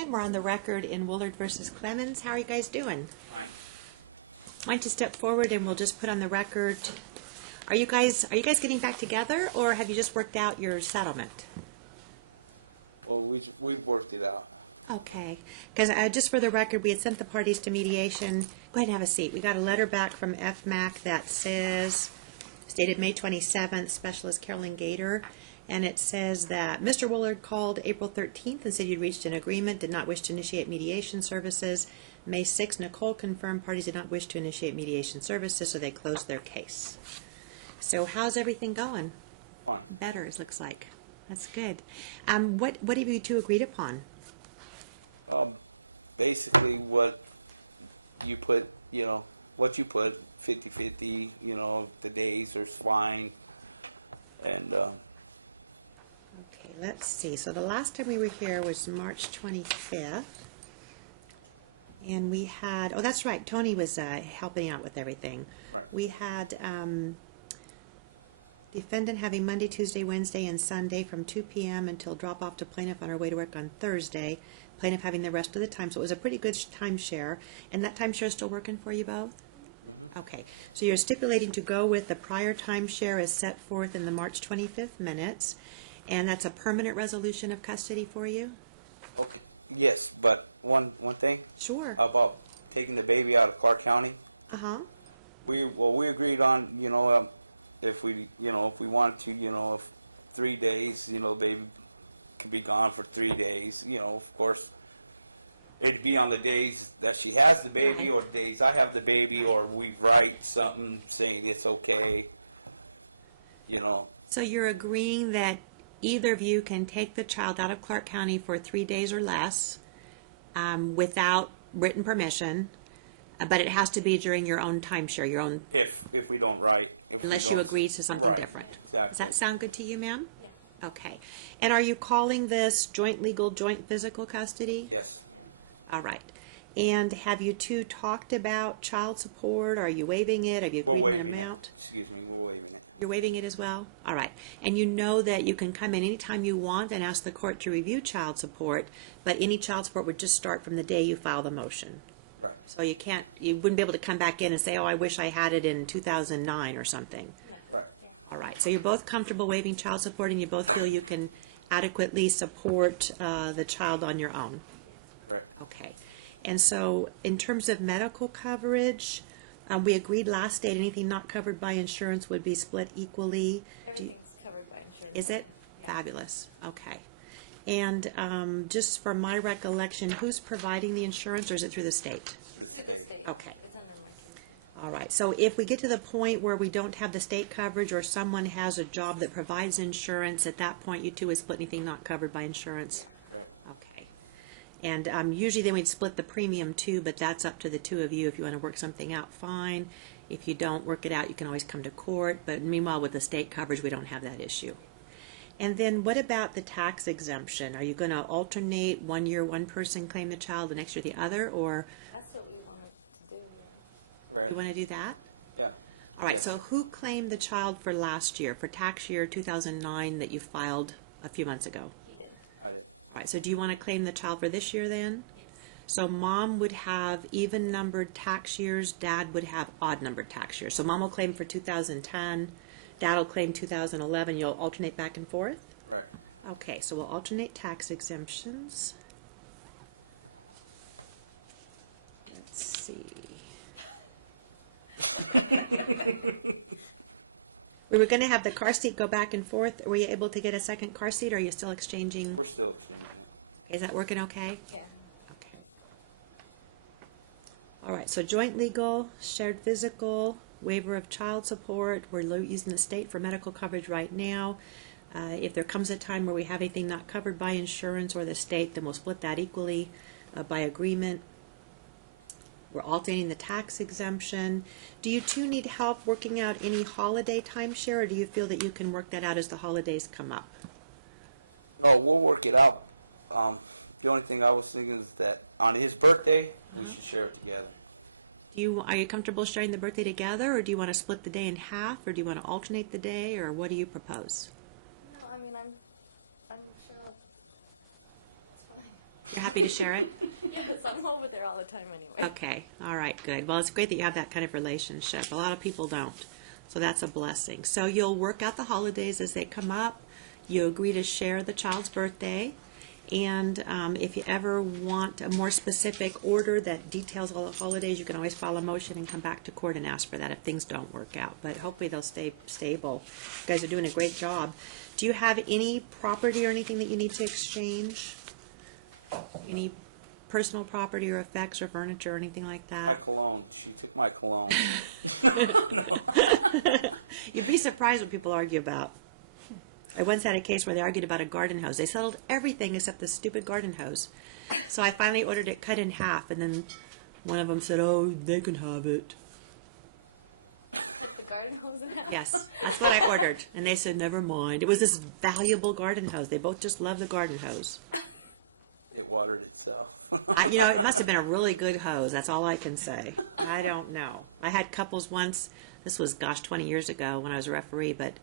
And we're on the record in Woolard versus Clemens. How are you guys doing? Fine. Why don't you step forward and we'll just put on the record. Are you guys getting back together, or have you just worked out your settlement? Well, we've worked it out. Okay, because just for the record, we had sent the parties to mediation. Go ahead and have a seat. We got a letter back from FMAC that says, stated May 27th, Specialist Carolyn Gator, and it says that Mr. Woolard called April 13th and said you'd reached an agreement, did not wish to initiate mediation services. May 6th, Nicole confirmed parties did not wish to initiate mediation services, so they closed their case. So how's everything going? Fine. Better, it looks like. That's good. What have you two agreed upon? Basically, what you put, what you put, 50-50, the days are fine. And, Okay, let's see. So the last time we were here was March 25th. And we had, oh, that's right, Tony was helping out with everything. Right. We had defendant having Monday, Tuesday, Wednesday, and Sunday from 2 p.m. until drop off to plaintiff on her way to work on Thursday. Plaintiff having the rest of the time. So it was a pretty good timeshare. And that timeshare is still working for you both? Okay. So you're stipulating to go with the prior timeshare as set forth in the March 25th minutes. And that's a permanent resolution of custody for you? okay, yes, but one thing. Sure. About taking the baby out of Clark County. Uh-huh. We agreed on, if we wanted to, if 3 days, baby could be gone for 3 days, of course, it'd be on the days that she has the baby or days I have the baby, or we write something saying it's okay, So you're agreeing that either of you can take the child out of Clark County for 3 days or less without written permission, but it has to be during your own timeshare, your own. if we don't write. Unless you agree to something Right, different. exactly. Does that sound good to you, ma'am? Yeah. Okay. And are you calling this joint legal, joint physical custody? Yes. All right. And have you two talked about child support? Are you waiving it? Have you We're agreed on an waiving it. amount? Excuse me, we're waiving it. You're waiving it as well? All right. And you know that you can come in anytime you want and ask the court to review child support, but any child support would just start from the day you file the motion. Right. So you wouldn't be able to come back in and say, oh, I wish I had it in 2009 or something. Right. All right. So you're both comfortable waiving child support, and you both feel you can adequately support the child on your own? Right. Okay. And so in terms of medical coverage, we agreed last date anything not covered by insurance would be split equally. Everything's covered by insurance. Is it? Yeah. Fabulous. Okay. And just for my recollection, who's providing the insurance, or is it through the state? Through the state. Okay. It's under my state. All right. So if we get to the point where we don't have the state coverage, or someone has a job that provides insurance, at that point you two would split anything not covered by insurance? Okay. And usually then we'd split the premium too, but that's up to the two of you. If you want to work something out, fine. If you don't work it out, you can always come to court. But meanwhile, with the state coverage, we don't have that issue. And then what about the tax exemption? Are you going to alternate 1 year one person claim the child, the next year the other, or That's what we wanted to do. Yeah. Right. you want to do that? Yeah. All right, so who claimed the child for last year, for tax year 2009 that you filed a few months ago? He did. I did. All right, so do you want to claim the child for this year then? So mom would have even numbered tax years, dad would have odd numbered tax years. So mom will claim for 2010, dad will claim 2011, you'll alternate back and forth? Right. Okay, so we'll alternate tax exemptions. Let's see. We were going to have the car seat go back and forth. Were you able to get a second car seat, or are you still exchanging? We're still. Is that working okay? Yeah. Okay. All right, so joint legal, shared physical, waiver of child support. We're using the state for medical coverage right now. If there comes a time where we have anything not covered by insurance or the state, then we'll split that equally by agreement. We're alternating the tax exemption. Do you two need help working out any holiday timeshare, or do you feel that you can work that out as the holidays come up? No, we'll work it out. The only thing I was thinking is that on his birthday, we should share it together. Are you comfortable sharing the birthday together, or do you want to split the day in half, or do you want to alternate the day, or what do you propose? No, I mean, I'm sure it's fine. You're happy to share it? Yes, I'm over there all the time anyway. Okay, all right, good. Well, it's great that you have that kind of relationship. A lot of people don't, so that's a blessing. So you'll work out the holidays as they come up. You agree to share the child's birthday, and if you ever want a more specific order that details all the holidays, you can always file a motion and come back to court and ask for that if things don't work out. But hopefully they'll stay stable. You guys are doing a great job. Do you have any property or anything that you need to exchange? Any personal property or effects or furniture or anything like My that? cologne. She took my cologne. You'd be surprised what people argue about. I once had a case where they argued about a garden hose. They settled everything except the stupid garden hose. So I finally ordered it cut in half, and then one of them said, "Oh, they can have it." The garden hose in half. Yes, that's what I ordered. And they said, "Never mind." It was this valuable garden hose. They both just love the garden hose. It watered itself. It must have been a really good hose. That's all I can say. I don't know. I had couples once. This was, 20 years ago when I was a referee, but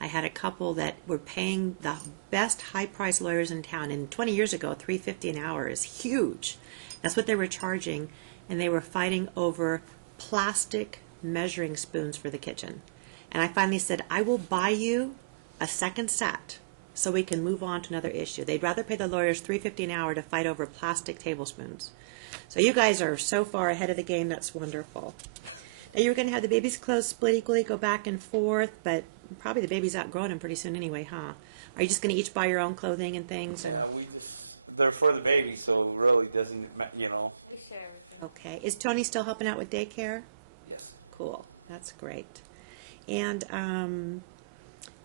I had a couple that were paying the best high-priced lawyers in town. And 20 years ago, $350 an hour is huge. That's what they were charging, and they were fighting over plastic measuring spoons for the kitchen. And I finally said, "I will buy you a second set so we can move on to another issue." They'd rather pay the lawyers $350 an hour to fight over plastic tablespoons. So you guys are so far ahead of the game. That's wonderful. Now you're going to have the baby's clothes split equally, go back and forth, but probably the baby's outgrown them pretty soon anyway, huh? Are you just going to each buy your own clothing and things? Yeah, they're for the baby, so it really doesn't, We share everything. Okay. Is Tony still helping out with daycare? Yes. Cool. That's great. And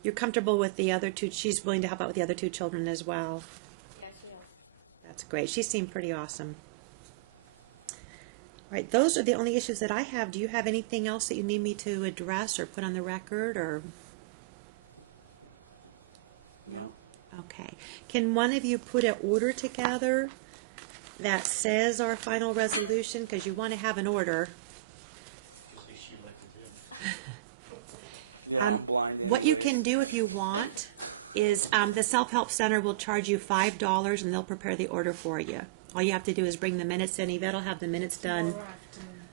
you're comfortable with the other two? She's willing to help out with the other two children as well. Yeah, she does. That's great. She seemed pretty awesome. All right, those are the only issues that I have. Do you have anything else that you need me to address or put on the record, or? No? Okay. Can one of you put an order together that says our final resolution? Because you want to have an order. Yeah, I'm blind. What you anyways. can do if you want is the Self-Help Center will charge you $5 and they'll prepare the order for you. All you have to do is bring the minutes in. Yvette will have the minutes done.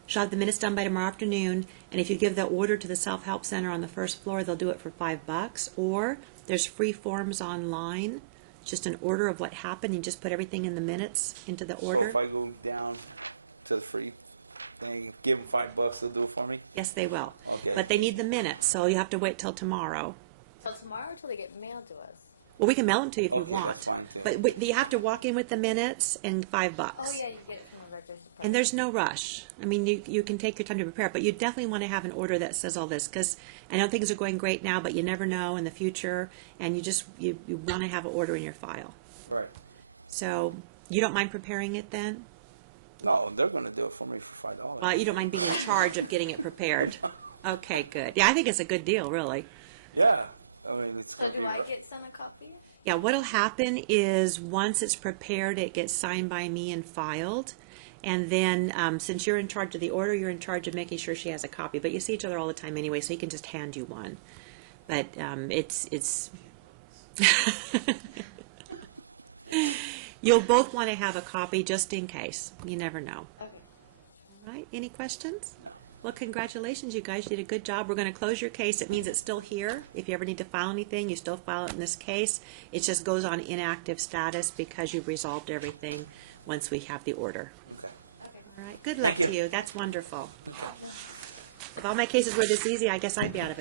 She'll have the minutes done by tomorrow afternoon. And if you give the order to the Self-Help Center on the first floor, they'll do it for $5. Or there's free forms online. Just an order of what happened. You just put everything in the minutes into the order. So if I go down to the free thing, give them $5, they'll do it for me? Yes, they will. Okay. But they need the minutes, so you have to wait till tomorrow. Till tomorrow or till they get mailed to us? Well, we can mail them to you if you Okay, want. that's fine, too. But you have to walk in with the minutes and $5. Oh, yeah, you can get it from a registered And there's no rush. I mean, you can take your time to prepare, but you definitely want to have an order that says all this, because I know things are going great now, but you never know in the future, and you want to have an order in your file. Right. So you don't mind preparing it then? No, they're going to do it for me for $5. Well, you don't mind being in charge of getting it prepared. Okay, good. Yeah, I think it's a good deal, really. Yeah. I mean, it's So gonna do be I rough. get sent a copy? Yeah, what'll happen is once it's prepared, it gets signed by me and filed. And then since you're in charge of the order, you're in charge of making sure she has a copy. But you see each other all the time anyway, so he can just hand you one. But it's you'll both want to have a copy just in case. You never know. Okay. All right, any questions? Well, congratulations, you guys. You did a good job. We're going to close your case. It means it's still here. If you ever need to file anything, you still file it in this case. It just goes on inactive status because you've resolved everything once we have the order. All right, good luck Thank to you. you. That's wonderful. If all my cases were this easy, I guess I'd be out of a